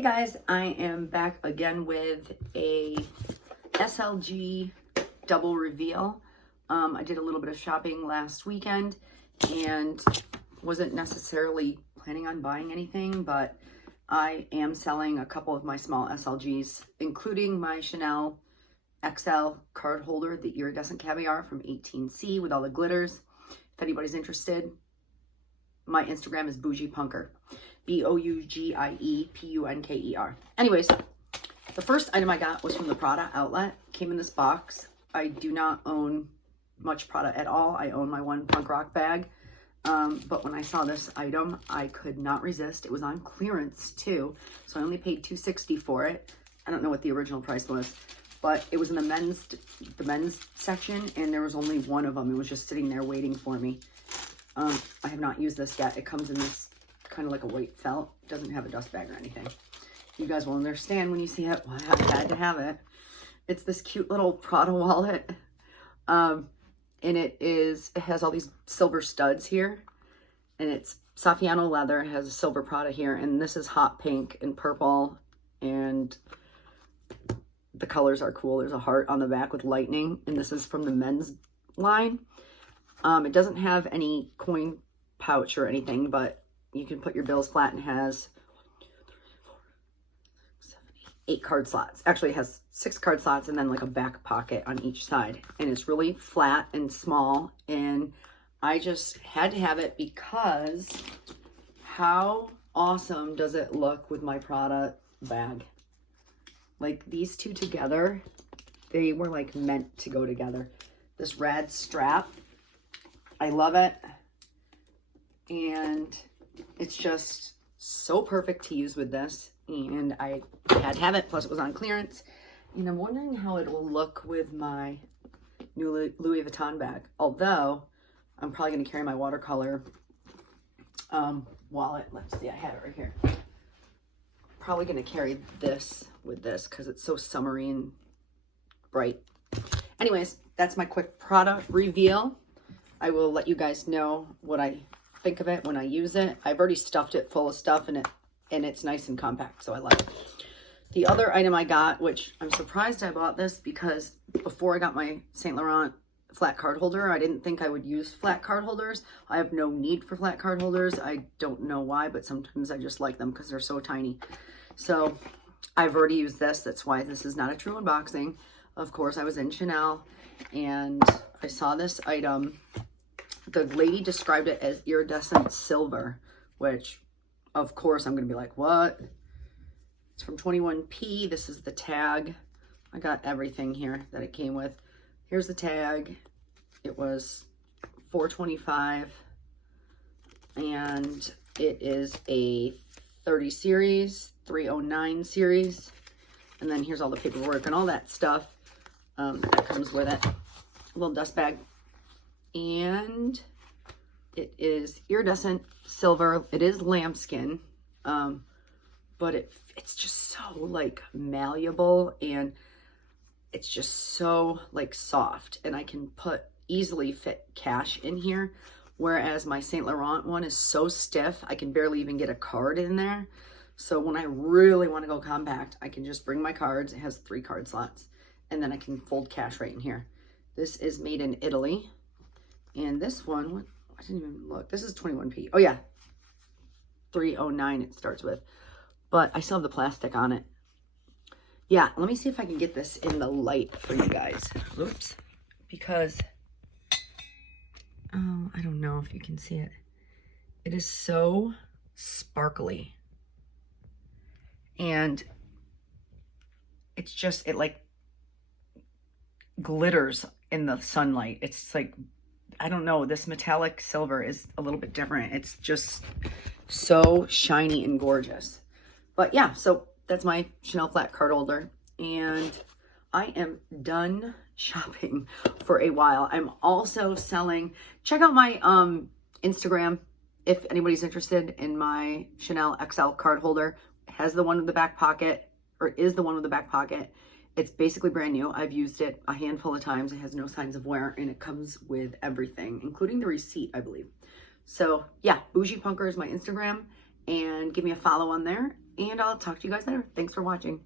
Hey guys, I am back again with a SLG double reveal. I did a little bit of shopping last weekend and wasn't necessarily planning on buying anything, but I am selling a couple of my small SLGs, including my Chanel XL card holder, the iridescent caviar from 18C with all the glitters. If anybody's interested, my Instagram is Bougie Punker. BOUGIEPUNKER. Anyways, the first item I got was from the Prada outlet. Came in this box. I do not own much Prada at all. I own my one punk rock bag. But when I saw this item, I could not resist. It was on clearance too, so I only paid $260 for it. I don't know what the original price was, but it was in the men's section, and there was only one of them. It was just sitting there waiting for me. I have not used this yet. It comes in this kind of like a white felt. It doesn't have a dust bag or anything. You guys will understand when you see it why I had to have it. It's this cute little Prada wallet. And it has all these silver studs here. And it's Saffiano leather. It has a silver Prada here. And this is hot pink and purple. And the colors are cool. There's a heart on the back with lightning. And this is from the men's line. It doesn't have any coin pouch or anything, but you can put your bills flat, and has 8 card slots. Actually, it has 6 card slots and then like a back pocket on each side. And it's really flat and small. And I just had to have it because how awesome does it look with my Prada bag? Like these two together, they were like meant to go together. This rad strap, I love it. And it's just so perfect to use with this, and I had to have it, plus it was on clearance. And I'm wondering how it will look with my new Louis Vuitton bag, although I'm probably going to carry my watercolor wallet. Let's see, I have it right here. Probably going to carry this with this because it's so summery and bright. Anyways, that's my quick Prada reveal. I will let you guys know what I think of it when I use it. I've already stuffed it full of stuff, and it's nice and compact, so I love it. The other item I got, which I'm surprised I bought this because before I got my Saint Laurent flat card holder, I didn't think I would use flat card holders. I have no need for flat card holders. I don't know why, but sometimes I just like them because they're so tiny. So I've already used this. That's why this is not a true unboxing. Of course, I was in Chanel and I saw this item. The lady described it as iridescent silver, which of course I'm going to be like, what? It's from 21P. This is the tag. I got everything here that it came with. Here's the tag. It was $425, and it is a 30 series, 309 series. And then here's all the paperwork and all that stuff that comes with it. A little dust bag. And it is iridescent silver. It is lambskin, but it's just so like malleable, and it's just so like soft, and I can easily fit cash in here, whereas my Saint Laurent one is so stiff I can barely even get a card in there. So when I really want to go compact, I can just bring my cards. It has 3 card slots, and then I can fold cash right in here. This is made in Italy. And this one, I didn't even look. This is 21P. Oh, yeah. 309 it starts with. But I still have the plastic on it. Yeah, let me see if I can get this in the light for you guys. Oops. Because, oh, I don't know if you can see it. It is so sparkly. And it's just, it like glitters in the sunlight. It's like, I don't know, this metallic silver is a little bit different. It's just so shiny and gorgeous. But yeah, so that's my Chanel flat card holder. And I am done shopping for a while. I'm also selling, check out my Instagram if anybody's interested in my Chanel XL card holder. It has the one with the back pocket, or is the one with the back pocket. It's basically brand new. I've used it a handful of times. It has no signs of wear, and it comes with everything, including the receipt, I believe. So yeah, Bougie Punker is my Instagram, and give me a follow on there. And I'll talk to you guys later. Thanks for watching.